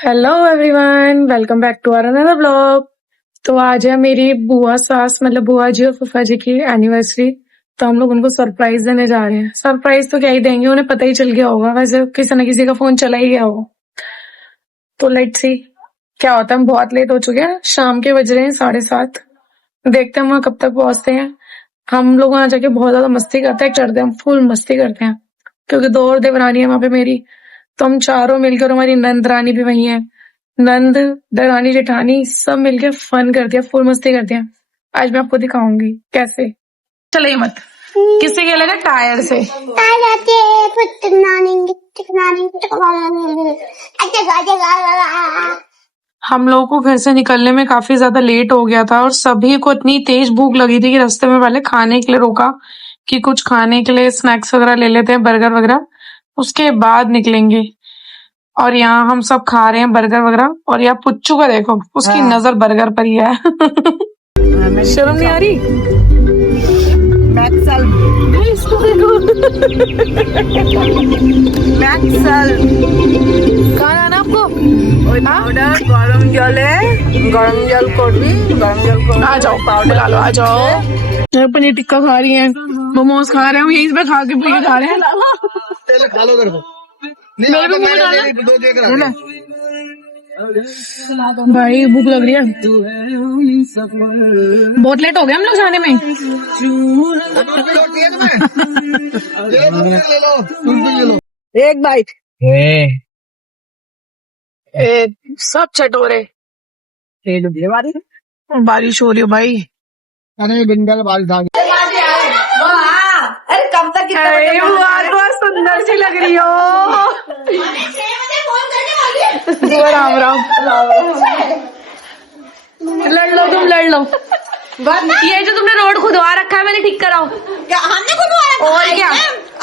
Hello everyone, welcome back to our another blog. तो आज है मेरी बुआ सास मतलब बुआ जी और फूफा जी की एनिवर्सरी। तो हम लोग उनको सरप्राइज देने जा रहे हैं। सरप्राइज तो क्या ही देंगे, उन्हें पता ही चल गया होगा, वैसे किसी न किसी का फोन चला ही गया होगा। तो लेट्स सी क्या होता है। हम बहुत लेट हो चुके हैं, शाम के बज रहे हैं 7:30। देखते हैं वहां कब तक पहुंचते हैं। हम लोग वहां जाके बहुत ज्यादा मस्ती करते हैं, चढ़ते हैं, फुल मस्ती करते हैं, क्योंकि 2 और देवरानी है वहां पे मेरी। तो हम चारों मिलकर, हमारी नंद रानी भी वही है, नंद दरानी जेठानी सब मिलकर फन करते हैं, फुल मस्ती करते हैं। आज मैं आपको दिखाऊंगी कैसे। चलिए मत, किससे खेलेगा? टायर से। हम लोगों को घर से निकलने में काफी ज्यादा लेट हो गया था और सभी को इतनी तेज भूख लगी थी कि रास्ते में पहले खाने के लिए रोका कि कुछ खाने के लिए स्नैक्स वगैरह ले लेते हैं, बर्गर वगैरह, उसके बाद निकलेंगे। और यहाँ हम सब खा रहे हैं बर्गर वगैरह। और यहाँ पुच्चू का देखो, उसकी नजर बर्गर पर ही है। शर्म नहीं आ रही? मैक्सल इसको देखो। मैक्सल कहाँ आना आपको? पाउडर गरम जल है, गरम जल করবি गरम जल को आ जाओ, पाउडर लो, आ जाओ। मैं पनीर टिक्का खा रही है, मोमोज खा रहे हैं, यहीं पे खा के पी के खा रहे हैं। खा लो मेरे को मेरे को मुंह डालो। दो देख रहा भाई भूख लग रही है, बहुत लेट हो गया हम लोग जाने में। ले लो एक बाइट सब चटोरे। बारिश हो रही है भाई। अरे बिंदल बारिश आ गई। अरे कब तक अरे वाह, बहुत सुंदर सी लग रही हो। राम राम। लड़ लो, तुम लड़ लो। ये जो तुमने रोड खुदवा रखा है, मैंने ठीक कराओ। क्या हमने खुदवा रखा? और क्या?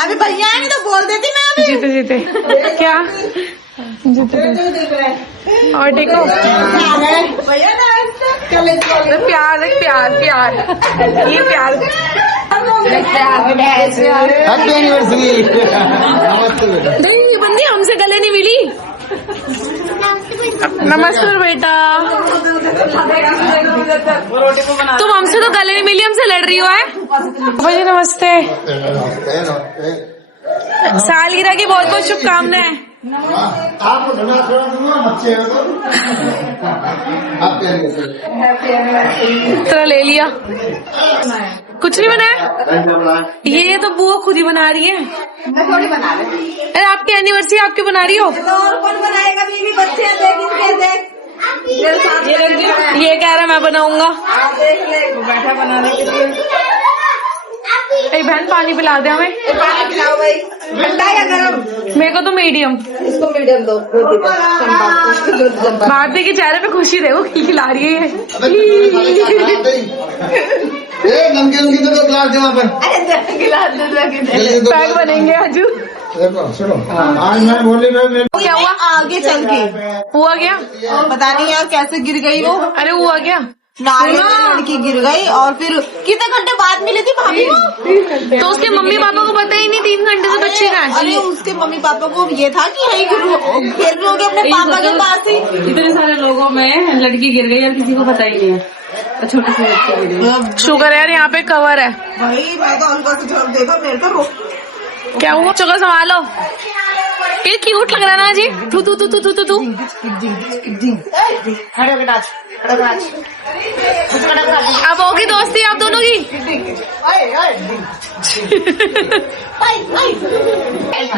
अभी भैया नहीं तो बोल देती मैं अभी। जीते जीते क्या जीते। और देखो भैया ना प्यार है, प्यार प्यार, ये प्यार। Happy anniversary. नमस्ते बेटा। नहीं बंदी, हमसे गले नहीं मिली। नमस्ते बेटा। तुम हमसे तो गले नहीं मिली, हमसे लड़ रही हो है। भाई नमस्ते। सालगिरह की बहुत बहुत शुभकामनाएं। आप बच्चे हैं तो तरह ले लिया, कुछ नहीं बनाया। ये तो बुआ खुद ही बना रही है। मैं थोड़ी बना रही। अरे आपकी एनिवर्सरी आप क्यों बना रही हो? और कौन बनाएगा? बीवी बच्चे हैं, देख इनके देख। ये कह रहा मैं बनाऊंगा। आप देख ले, बैठा बनाने के लिए। ए बहन पानी पिला दे हमें। पानी पिलाओ भाई, ठंडा या गरम? मेरे को तो मीडियम। इसको मीडियम दो। भारती के चेहरे पे खुशी देखो, खिला रही है। नमकीन नमकीन तो गिलास दे वहाँ पर। अरे गिलास दे दो। पैक बनेंगे आजू। देखो सुनो, आज मैं बोली मैं क्या हुआ आगे चल के? हुआ क्या? पता नहीं यार कैसे गिर गई वो। अरे हुआ क्या? नारियल लड़की गिर गई और फिर कितने घंटे बाद मिली थी भाभी वो? तो उसके मम्मी पापा को पता ही नहीं 3 घंटे से बच्चे का है। अरे उसके मम्मी पापा को ये था कि यही गिर लोगे अपने पापा के पास ही। इतने सारे लोगों में लड़की गिर गई और किसी को पता ही नहीं है। छोटी सी लड़की गिर गई। शुगर है यार, यहाँ पे कवर है। भाई मैं तो हल्का से झोंक देखा, मेरे तो क्या हुआ? चुका संभालो, ये क्यूट लग रहा है ना जी। तू तू तू तू तू तू अब होगी दोस्ती आप दोनों की।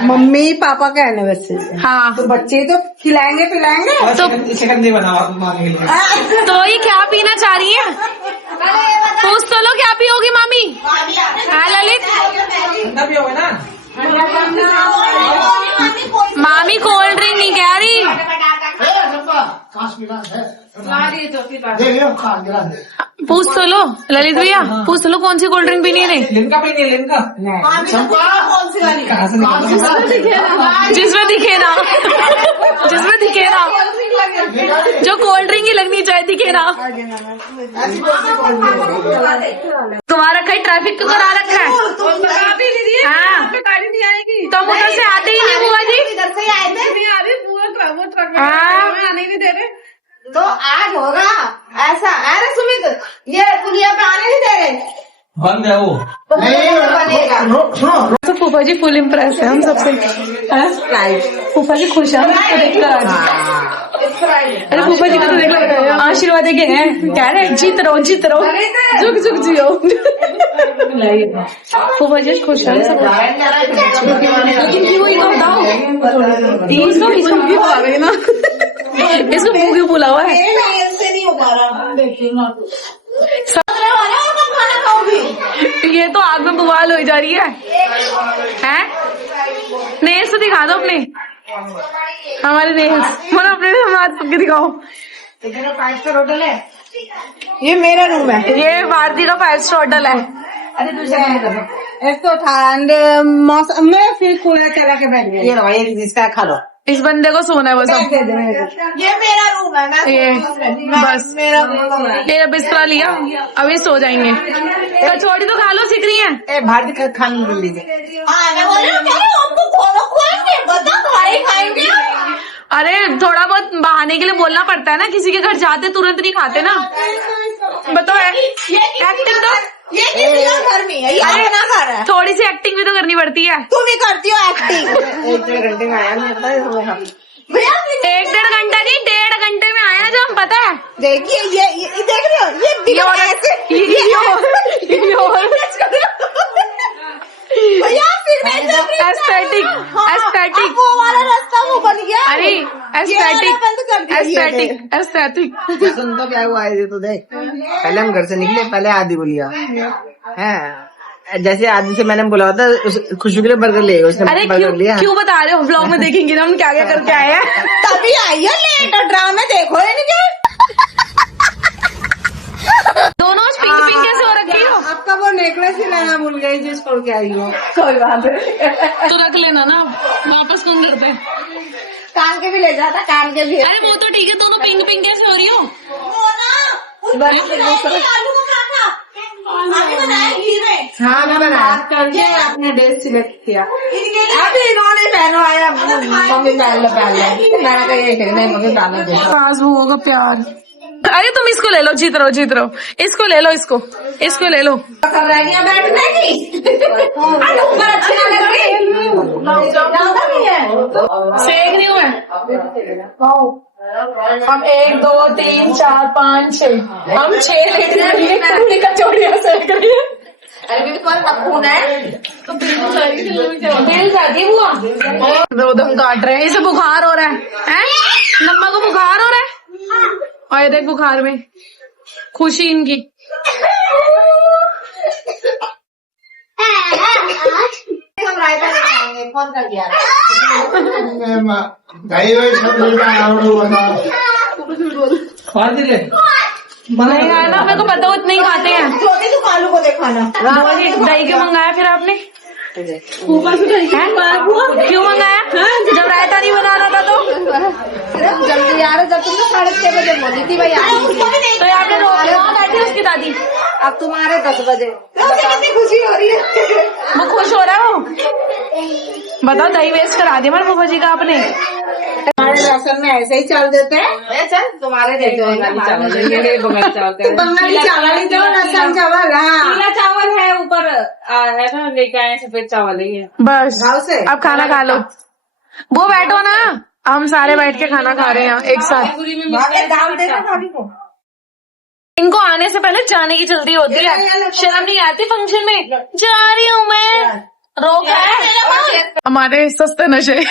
मम्मी पापा का एनिवर्सरी। हाँ तो बच्चे तो खिलाएंगे पिलाएंगे। तो ये क्या पीना चाह रही है? पूछ तो लो क्या पियोगी मामी? हाँ ललित, मामी कोल्ड ड्रिंक नहीं कह रही। पूछ तो लो ललित भैया, पूछ तो लो कौन सी कोल्ड ड्रिंक पीनी है? जिसमें दिखे ना, जिसमें दिखे ना, जो कोल्ड ड्रिंक ही लगनी चाहिए, दिखे ना। तुम्हारा कहीं ट्रैफिक क्यों करा रखा है? हाँ तो हम उधर से आते ही नहीं बुआ जी। इधर से आए थे हाँ तो आज होगा ऐसा। अरे सुमित, ये पुलिया पे आने नहीं दे रहे। बंद है वो। बनेगा। सुनो तो फूफा जी फुल इम्प्रेस है हम सबसे। हाँ? फूफा जी खुश है हमको देखकर आज। अरे फूफा जी को तो देख लो, आशीर्वाद देके हैं कह रहे जीत रहो झुक झुक जियो। फूफा जी खुश है सब। लेकिन क्यों ही तो बताओ, इसको क्यों आ गए ना, इसको मुंह क्यों बुला हुआ है? ऐसे नहीं हो पा रहा। खाना खाओगी? ये तो आग में बवाल हो जा रही है। हैं? नेल्स तो दिखा दो अपने, हमारे नेल्स मतलब अपने हाथ सबके दिखाओ। 5 स्टार होटल है ये, मेरा रूम है। ये भारती का 5 स्टार होटल है। अरे दूसरा एक तो ठंड मौसम में फिर कूलर चला के बैठ गया। ये लो, ये जिसका खा लो। इस बंदे को सोना है वो सब। ये मेरा रूम है। मैं ये बस मेरा रूम है। ये बिस्तरा लिया, अभी सो जाएंगे। कचौड़ी तो खा लो, सीख रही है। ए भारती का खाना बोल लीजिए। मैं बोल रही हूँ हमको खोलो खुआएंगे, बता खाए खाएंगे। अरे थोड़ा बहुत बहाने के लिए बोलना पड़ता है ना, किसी के घर जाते तुरंत नहीं खाते ना। बताओ एक्टिंग तो, ये किसी का घर नहीं है, ये अपना घर है। थोड़ी सी एक्टिंग भी तो करनी पड़ती है। तुम ही करती हो एक्टिंग। 1-1.5 घंटे में आया नहीं भैया। 1-1.5 घंटा नहीं, 1.5 घंटे में आया जो हम, पता है। देखिए ये देख रहे हो, ये एस्थेटिक वो वाला रास्ता वो बन गया। अरे एस्थेटिक सुन तो क्या हुआ है तो देख, पहले हम घर से निकले, पहले आदि बोलिया है, जैसे आदि से मैंने बोला था खुशबू के लिए बर्गर ले, उसने अरे बर्गर लिया। क्यों बता रहे हो? ब्लॉग में देखेंगे ना हम क्या क्या करके आए हैं। तभी आई है लेट, ड्रामे देखो इनके। दोनों पिंक पिंक कैसे हो रखी हो? आपका वो नेकलेस ही लेना भूल गई जिस छोड़ के आई हो। कोई बात नहीं, तो रख लेना ना, वापस कौन करते? कान के भी ले जाता, कान के भी। अरे वो तो ठीक है, दोनों पिंक पिंक कैसे हो रही हो? आलू को खाना आलू बनाया घी में। हाँ मैं बनाया करके आपने ड्रेस सिलेक्ट किया। अभी इन्होंने पहनो आया, मम्मी पहन लो मैंने कहा ये नहीं, मम्मी डालना दे। खास वो होगा प्यार। अरे तुम इसको ले लो, जीत रहो, इसको ले लो, इसको ले लो। बैठने की ऊपर अच्छी ना लग रही, ज्यादा नहीं है। सेक नहीं हुआ। हम 1 2 3 4 5 6 हम 6 पूरी कचौड़ियाँ सेक रही है। अरे भी तुम्हारा खून है तो बिल जाती हुआ दो दम काट रहे हैं, इसे बुखार हो रहा है। नम्मा को बुखार हो रहा है, और ये देख बुखार में खुशी इनकी। हम रायता नहीं खाएंगे, फोन कर दिया। दही वही सब मिलता है नहीं है ना, मेरे को पता वो इतने ही खाते हैं। छोटी तो कालू को दिखाना। दही क्यों मंगाया फिर आपने? क्यों मंगाया जब रायता नहीं बनाना था? तो जल्दी यार, जब तुम 6:30 बजे बोली थी भाई तो यहाँ पे वहाँ बैठी उसकी दादी। अब तुम्हारे 10 बजे कितनी खुशी हो रही है। वो खुश हो रहा है वो। बताओ दही वेस्ट करा दिया मेरे फूफा जी का आपने। हमारे राशन में ऐसे ही चावल देते हैं। चल तुम्हारे देते हैं बंगाली चावल बंगाली चावल ही दो, राशन चावल। हाँ पीला चावल है ऊपर है ना, लेके आए सफेद चावल है ये। बस गाँव से अब खाना खा लो। वो बैठो ना, हम सारे बैठ के खाना खा रहे हैं एक साथ। दाम देना भाभी को। इनको आने से पहले जाने की जल्दी होती है, शर्म नहीं आती फंक्शन में। जा रही हूँ मैं, रोक है हमारे सस्ते नशे।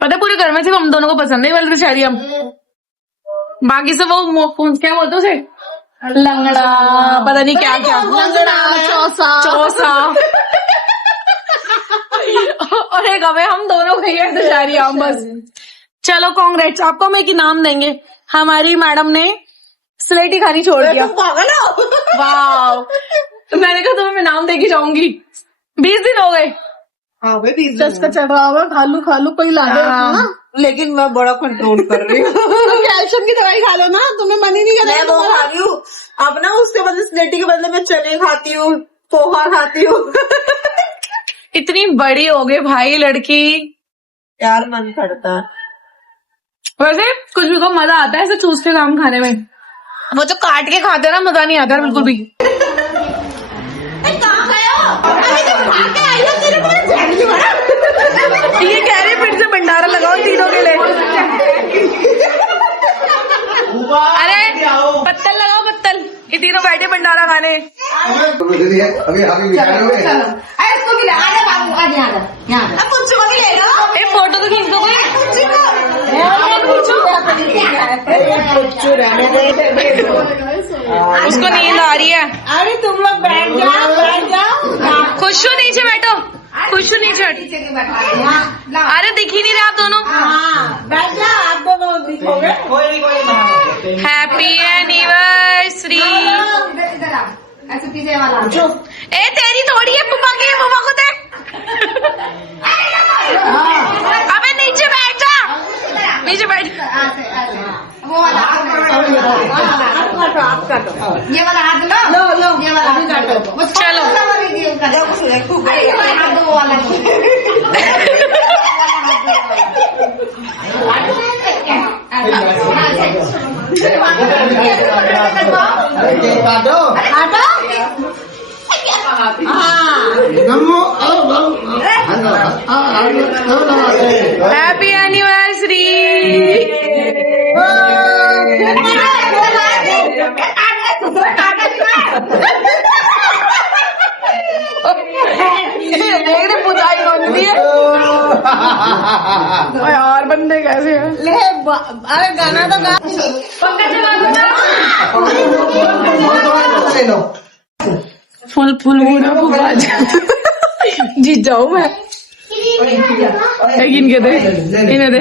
पता है पूरे घर में सिर्फ हम दोनों को पसंद है वाली बेचारी। हम बाकी से वो क्या बोलते उसे, लंगड़ा पता नहीं क्या क्या, चौसा और एक हमें हम दोनों भैया बेचारी हम बस। चलो कांग्रेट्स, आपको मैं एक इनाम देंगे। हमारी मैडम ने स्लेटी खानी छोड़ दिया। पागल हो। वाह, मैंने कहा तुम्हें मैं इनाम देके जाऊंगी। 20 दिन हो गए। हाँ भाई 20 10 का चढ़ रहा होगा, खालू कोई ला दे ना। लेकिन मैं बड़ा कंट्रोल कर रही हूँ। कैल्शियम की दवाई खा लो ना, तुम्हें मन ही नहीं कर रहा। मैं वो खा रही हूँ अब ना, उसके बदले स्लेटी के बदले मैं चने खाती हूँ, पोहा खाती हूँ। इतनी बड़ी हो गई भाई लड़की। यार मन करता है। वैसे कुछ भी को मजा आता है ऐसे चूस के काम खाने में, वो जो काट के खाते हैं ना मजा नहीं आता है बिल्कुल भी। ये कह रहे फिर से भंडारा लगाओ तीनों के लिए। अरे पत्तल लगाओ पत्तल, ये तीनों बैठे भंडारा खाने। अभी आगे बिठाए हुए हैं। इसको भी लगा दे बाबू, आज यहाँ अब पुच्चू को भी ले लो। ए फोटो तो खींच दो कोई। पुच्चू रहने दे। उसको नींद आ रही है। अरे तुम लोग बैठ जाओ, बैठ जाओ। खुशू नीचे बैठो, खुशू नीचे बैठो। अरे दिख ही नहीं रहे आप दोनों। बैठ जाओ, आप दोनों दिखोगे। Happy anniversary. ऐसे पीछे वाला ए तेरी थोड़ी है, पुप्पा की है, पुप्पा को दे। अबे नीचे बैठ जा, नीचे बैठ। वो वाला आप काटो, ये वाला हाथ लो, लो ये वाला हाथ काटो। चलो हाथ दो वाला। काटो हैप्पी एनिवर्सरी। बुराई होती है यार, बंदे कैसे हैं। ले अरे गाना तो गा। ले लो। फुल फुल मुड़ा फुफा जीत जाऊं मैं। इनके दे, इन्हें दे।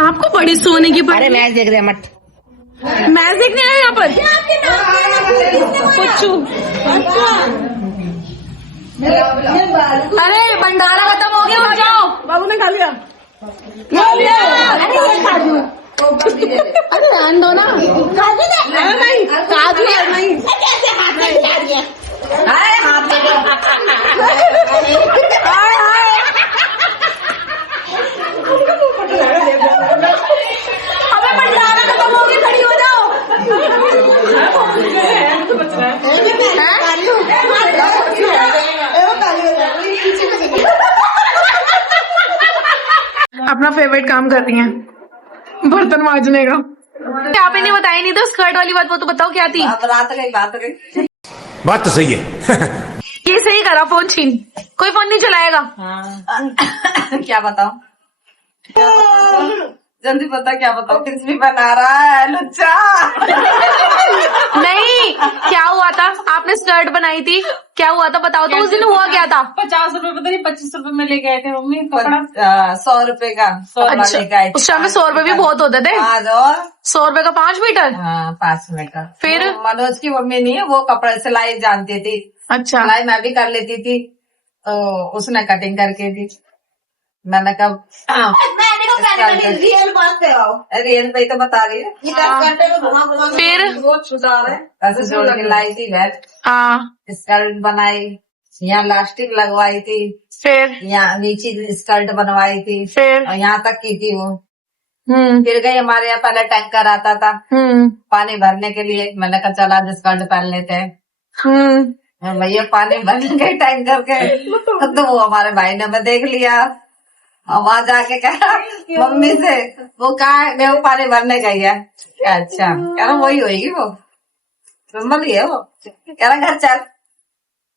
आपको बड़ी सोने की अरे मैच देख रहे हैं मत। मैच देखने आए यहाँ पर। पुच्चू अरे भंडारा खत्म हो गया, उठ जाओ। बाबू ने खा लिया, खा लिया। अरे ये काजू, अरे ध्यान दो ना। काजू नहीं, काजू नहीं। कैसे हाथ में खिला दिया? अरे हाथ में अबे भंडारा खत्म हो गया, खड़ी हो जाओ। अपना फेवरेट काम कर रही हैं, बर्तन मांजने का। आप ही नहीं बताई नहीं तो स्कर्ट वाली बात, वो तो बताओ क्या थी। रात गई। बात तो सही है। ये सही करा, फोन छीन। कोई फोन नहीं चलाएगा। क्या बताऊं, जल्दी पता क्या बताऊं। क्रिस्पी बना रहा है लुच्चा। नहीं, क्या हुआ था, आपने स्कर्ट बनाई थी, क्या हुआ था बताओ तो। उस दिन हुआ क्या था। 50 रुपए पता नहीं 25 रुपए में ले गए थे मम्मी कपड़ा। 100 रुपए का 100 अच्छा, वाले का। उस टाइम में 100 रुपए भी बहुत होते थे। आज और 100 रुपए का 5 मीटर। हाँ 5 मीटर। फिर? वो मनोज की मम्मी नहीं है, वो कपड़ा सिलाई जानती थी। अच्छा, सिलाई मैं भी कर लेती थी, तो उसने कटिंग करके दी। मैंने कहा रियल बात पे आओ, रियल पे तो बता रही है। फिर? वो छुटा रहे ऐसे जोड़ के लाई थी बैग, हाँ, स्कर्ट बनाई, यहाँ लास्टिक लगवाई थी, फिर यहाँ नीचे स्कर्ट बनवाई थी, फिर और यहाँ तक की थी वो। फिर गई, हमारे यहाँ पहले टैंकर आता था पानी भरने के लिए। मैंने कहा चला आज स्कर्ट पहन लेते हैं। भैया पानी भरने गए टैंकर के, तो वो हमारे भाई ने मैं देख लिया, और वहां जाके कहा मम्मी से, वो कहा है वो पानी भरने गई है। अच्छा, कह रहा वही होगी, वो नॉर्मल ही है वो। कह रहा घर चल।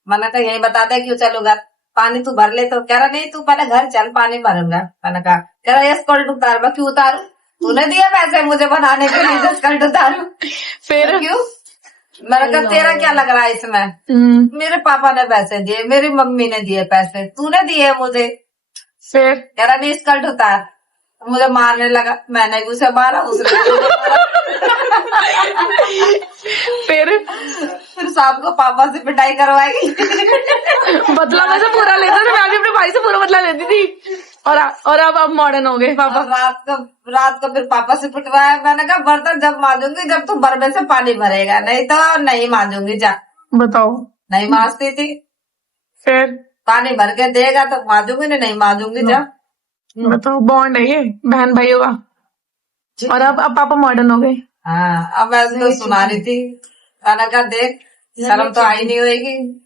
मैंने कहा यही बता दे क्यों चलो घर, पानी तू भर ले। तो कह रहा नहीं तू पहले घर चल, पानी भरूंगा। मैंने कहा, कह रहा ये स्कर्ट उतार। मैं क्यों उतारू, तूने दिया पैसे मुझे बनाने के लिए, स्कर्ट उतारू। फिर क्यों? मैंने कहा तेरा क्या लग रहा है इसमें, मेरे पापा ने पैसे दिए, मेरी मम्मी ने दिए पैसे, तूने दिए मुझे। फिर कह रहा नहीं स्कर्ट उतार। मुझे मारने लगा, मैंने भी उसे मारा, उसने भी मुझे मारा। फिर शाम को पापा से पिटाई करवाई। बदला वैसे पूरा लेता था, मैं भी अपने भाई से पूरा बदला लेती थी। और अब मॉडर्न हो गए पापा। और रात को फिर पापा से पिटवाया। मैंने कहा बर्तन जब मांजूंगी जब तू बर्तन से पानी भरेगा, नहीं तो नहीं मांजूंगी। जा बताओ। नहीं मांजती थी, फिर पानी भर के देगा तो मांजूंगी, नहीं मांजूंगी। जा बताओ, बॉन्ड है ये बहन भाइयों का। और अब पापा मॉडर्न हो गए। हाँ, अब मैं उसको सुना रही थी। मैंने कहा देख शर्म तो आई नहीं होगी।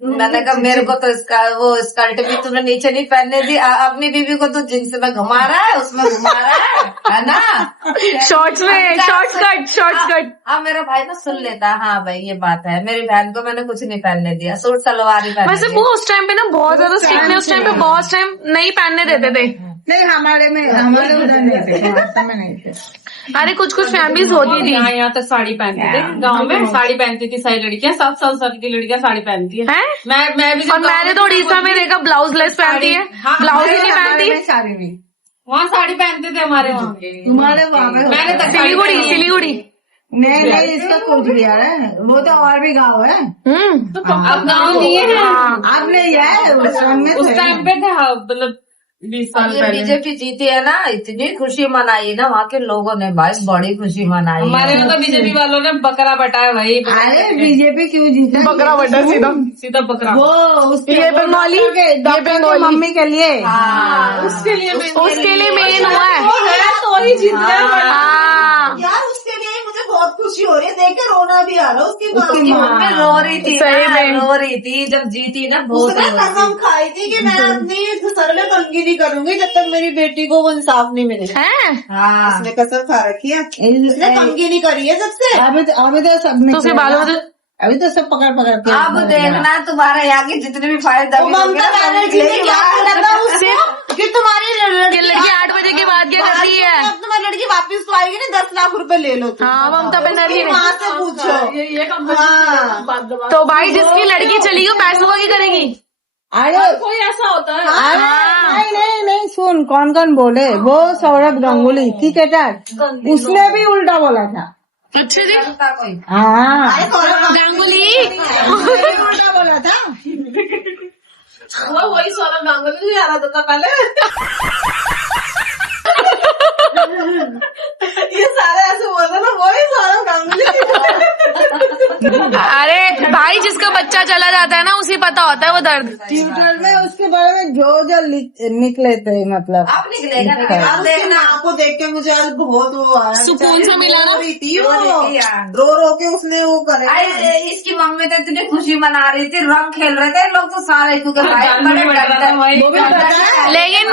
मैंने कहा मेरे को तो वो स्कर्ट भी तुमने नीचे नहीं पहनने दी, अपनी बीबी को तो जींस में घुमा रहा है, उसमें घुमा रहा है ना, शॉर्ट्स में शॉर्टकट। अब मेरा भाई तो सुन लेता। हाँ भाई ये बात है, मेरी बहन को मैंने कुछ नहीं पहनने दिया, सूट सलवार ही पहन। वैसे वो उस टाइम पे ना बहुत ज्यादा स्ट्रिक्ट थे, उस टाइम पे बहुत टाइम नहीं पहनने देते थे। नहीं हमारे उधर नहीं थे, हमारे में नहीं थे। अरे कुछ फैमिलीज होती थी। यहाँ तक साड़ी पहनते थे, गांव में साड़ी पहनती थी सारी लड़कियां, 7 साल की लड़कियां साड़ी पहनती है। मैं भी, और मैंने तो उड़ीसा में देखा ब्लाउज लेस पहनती है, ब्लाउज ही नहीं पहनती। साड़ी में वहाँ साड़ी पहनते थे हमारे वहाँ। तुम्हारे वहाँ पे मैंने तक सिलीगुड़ी। नहीं इसका कुछ बिहार है, वो तो और भी गाँव है। अब गाँव नहीं है। अब नहीं है, उस टाइम पे था, मतलब 20 साल पहले। बीजेपी जीती है ना, इतनी खुशी मनाई ना वहाँ के लोगों ने, भाई बड़ी खुशी मनाई। हमारे यहाँ तो बीजेपी वालों ने बकरा बटाया भाई। अरे बीजेपी क्यों जीता? बकरा बटा सीधा बकरा। वो उसके ये बंगाली मम्मी के लिए, उसके लिए मेन हुआ है। तो ही जीत गया। यार उसके लिए मुझे बहुत खुशी हो रही है, देख के रोना भी आ रहा है। उसकी मम्मी रो रही थी, सही में रो रही थी जब जीती ना, बहुत उसने कसम खाई थी कि मैं अपनी सर में कंघी नहीं करूंगी जब तक मेरी बेटी को वो इंसाफ नहीं मिलेगा। हाँ उसने कसम खा रखी है, उसने कंघी नहीं करी है जब से। अभी तो सब तो उसके बालों में अभी तो सब पकड़ के अब देखना तुम्हारे यहाँ की जितने भी फायदा ममता बनर्जी ने क्या बोला था उसको कि तुम्हारी लड़की 8 बजे के बाद क्या करती है? अब तुम्हारी लड़की वापस तो आएगी ना, 10 लाख रुपए ले लो। हाँ, ममता बनर्जी ने। माँ से पूछो। हाँ तो भाई जिसकी लड़की चली गई पैसों का क्या करेगी? अरे कोई ऐसा होता है। नहीं सुन, कौन बोले? वो सौरभ गांगुली क्रिकेटर, उसने भी उल्टा बोला था। अच्छा जी। कोई हाँ गांगुली उल्टा बोला था। वो वही सौरभ गांगुली नहीं आ रहा था पहले। ये सारे ऐसे बोलते ना, वही सौरभ गांगुली। अरे भाई जिसका बच्चा चला जाता है ना उसे पता होता है वो दर्द। ट्विटर में उसके बारे में जो निकले थे, मतलब अब निकलेगा ना, अब देखना। आपको देख के मुझे आज बहुत वो आया, सुकून सा मिला ना। रो रही थी वो, रो रही थी यार। रो के उसने वो करे। अरे इसकी मम्मी तो इतनी खुशी मना रही थी, रंग खेल रहे थे लोग तो सारे, क्योंकि भाई बड़े लेकिन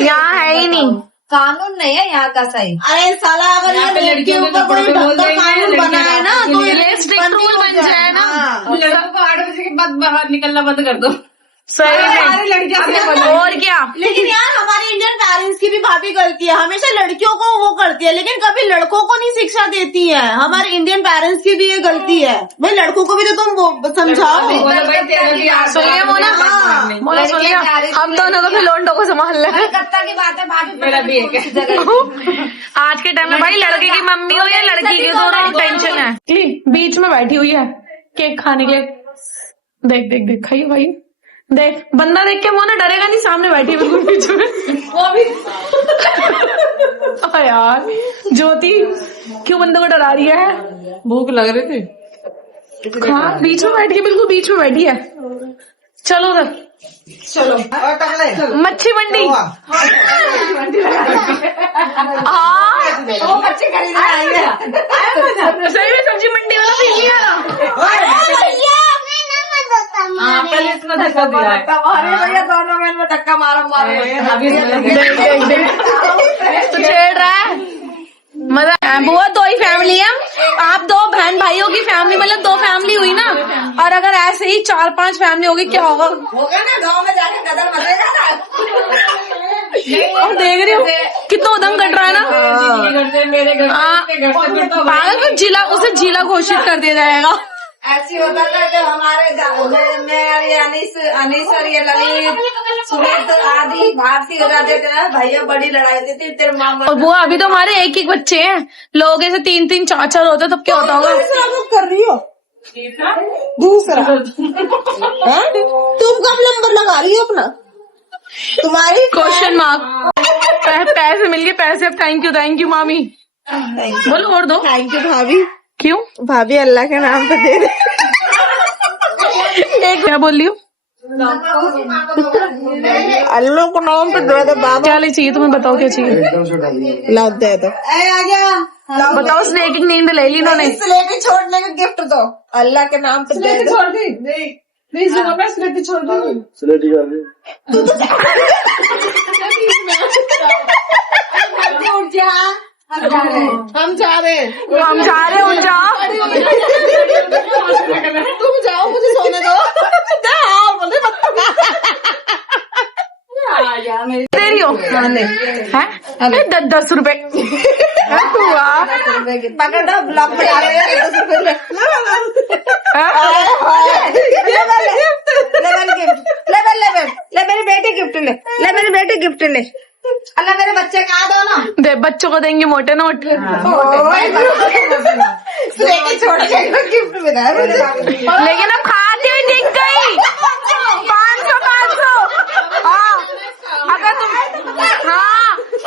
यहाँ है ही नहीं, कानून नहीं है यहाँ का सही। अरे साला अगर यहाँ पे ये लड़कियों के ऊपर कोई कपड़े बोल ढंग का देंगे, कानून लड़कियां बनाए ना तो ये स्ट्रिक्ट रूल बन जाए ना। लड़कों को 8 बजे के बाद बाहर निकलना बंद कर दो। सही सारी में। लड़कियां और क्या? लेकिन यार हमारे इंडियन पेरेंट्स की भी भाभी गलती है, हमेशा लड़कियों को वो करती है लेकिन कभी लड़कों को नहीं शिक्षा देती है। हमारे इंडियन पेरेंट्स की भी ये गलती है, भाई लड़कों को भी तो तुम वो समझाओ। सुनिए मोना सुनिए, हम दोनों को भी लोंडों को संभालना है। कलकत्ता की बात है भाभी, मेरा भी एक है। आज के टाइम में भाई लड़के की मम्मी हो या लड़की की, दोनों टेंशन है। बीच में बैठी हुई है केक खाने के लिए। देख खाइए भाई, देख बंदा देख के वो ना डरेगा नहीं, सामने बैठी बिल्कुल बीच में। वो भी यार ज्योति क्यों बंदे को डरा रही है? भूख लग रही थी। हाँ बीच में बैठी है, बिल्कुल बीच में बैठी है। चलो उधर चलो मच्छी मंडी। वो बच्चे खरीदने आएंगे। सही में सब्जी मंडी वाला भी नहीं आ रहा। पहले इतना धक्का दिया है। अरे भैया दोनों में धक्का मारो तो छेड़ रहा है मतलब बुआ, दो ही फैमिली है, आप 2 बहन भाइयों की फैमिली, मतलब 2 फैमिली हुई ना। और अगर ऐसे ही 4-5 फैमिली होगी क्या होगा? होगा ना, गाँव में जाके कदर मचेगा ना। और देख रही हो कितना उदम कट रहा है ना। मेरे घर पागल को जिला, उसे जिला घोषित कर दिया जाएगा। ऐसी होता था कि हमारे मैं अनीस और ये ललित सुमित आदि भारती हो जाते थे, भैया बड़ी लड़ाई होती थी तेरे मामा। और बुआ अभी तो हमारे एक बच्चे हैं, लोग ऐसे 3-3 4-4 होते तब क्या होता होगा? कर रही हो दूसरा। तुम कब नंबर लगा रही हो अपना? तुम्हारी क्वेश्चन मार्क। पैसे मिल गए, पैसे। अब थैंक यू मामी। बोलो और दो। थैंक यू भाभी। क्यों? भाभी अल्लाह के नाम पे दे रहे। एक क्या बोल रही हूँ? अल्लाह को नाम पे दे दो बाबा। क्या ले चाहिए तुम्हें? बताओ क्या चाहिए? लाओ दे दो। आ गया। बताओो स्नेक की नींद ले ली इन्होंने। स्लेटी छोड़ने का गिफ्ट दो अल्लाह के नाम पे दे दो। छोड़ दी नहीं मैं स्लेटी छोड़ दी। हम जा रहे हैं उठ जाओ। तुम जाओ मुझे सोने दो। दे रही हो? हैं? 10 रुपए। पकड़ दो ब्लॉक में आ रहे हैं 10 रुपए ले। ले मेरी बेटी गिफ्ट ले मेरी बेटी गिफ्ट ले। अल्लाह मेरे बच्चे कहा दो ना। दे, बच्चों को देंगे मोटे नोट। छोड़ के गिफ्ट मिला है लेकिन अब खाती हुई दिख गई। 500। हाँ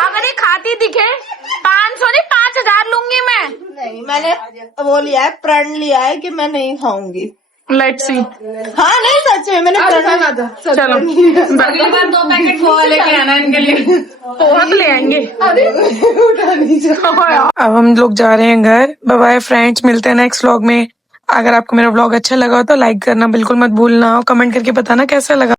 अगर ये खाती दिखे 500 नहीं 5000 लूंगी मैं। नहीं मैंने वो लिया है प्रण लिया है कि मैं नहीं खाऊंगी। Let's see. हाँ नहीं सच में मैंने चलो अगली बार 2 पैकेट पोहा लेके आना इनके लिए। पोहा तो ले आएंगे। अब हम लोग जा रहे हैं घर। बाय बाय फ्रेंड्स, मिलते हैं नेक्स्ट व्लॉग में। अगर आपको मेरा व्लॉग अच्छा लगा हो तो लाइक करना बिल्कुल मत भूलना और कमेंट करके बताना कैसा लगा।